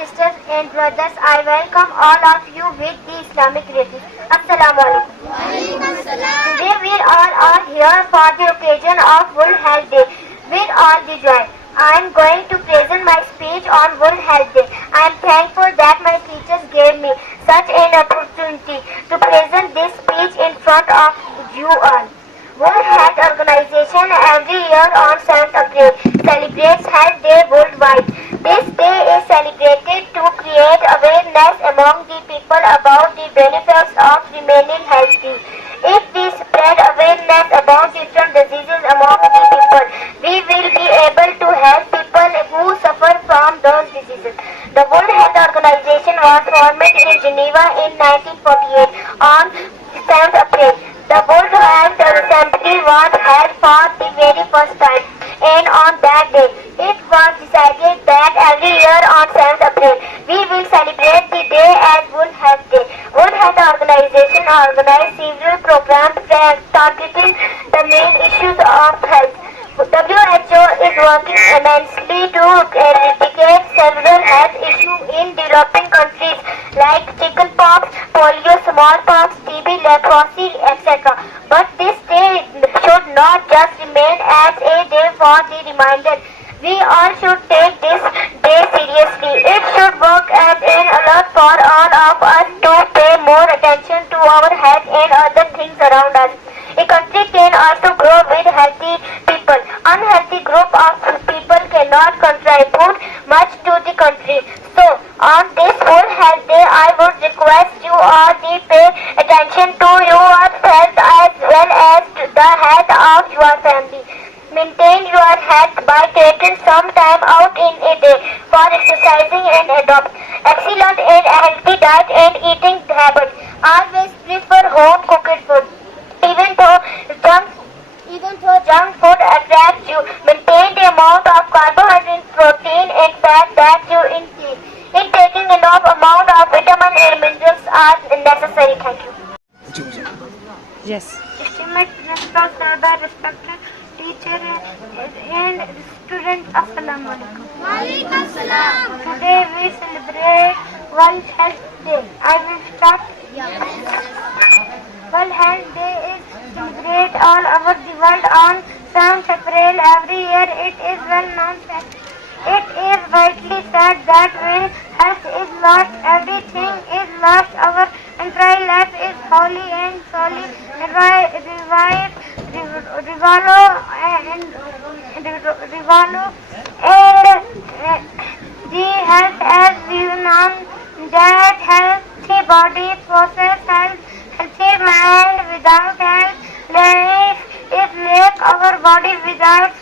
sisters and brothers, I welcome all of you with the Islamic greetings. Assalamu alaikum. Today we all are here for the occasion of World Health Day with all the joy. I am going to present my speech on World Health Day. I am thankful that my teachers gave me such an opportunity to present this speech in front of you all. World Health Organization every year on 7th April celebrates Health Day worldwide. This day is celebrated to create awareness among the people about the benefits of remaining healthy. If we spread awareness about different diseases among the people, we will be able to help people who suffer from those diseases. The World Health Organization was formed in Geneva in 1948 on 7th April. The World Health Assembly was held for the very first time, and on that day, it was decided that every year on 7th April, we will celebrate the day as World Health Day. World Health Organization organized several programs targeting the main issues of health. WHO is working immensely to eradicate several health issues in developing countries like chickenpox, polio, smallpox, TB, leprosy, etc. But this day should not just remain as a day for the reminder. We all should take this day seriously. It should work as an alert for all of us to pay more attention to our health and other things around us. A country can also grow with healthy people. Unhealthy group of people cannot contribute much to the country. So, on this World Health Day, I would request you all to pay attention to your health as well as to the health of your family. Maintain your health by taking some time out in a day for exercising and adopt excellent and healthy diet and eating habits. Always prefer home cooked food. Even though junk food attracts you, maintain the amount of carbohydrate, protein and fat that you intake. In taking enough amount of vitamin and minerals are necessary. Thank you. Yes. Distinguished principals, respected teacher and students, Assalamu alaikum. Walaikum salam. Today we celebrate World Health Day. I will start. World Health Day is celebrated all over the world on 7th April every year. It is well known that it is widely said that when health is lost, everything is lost. Our entire life is wholly and solely the health as we know that healthy body possesses healthy mind. Without health, life is like our body without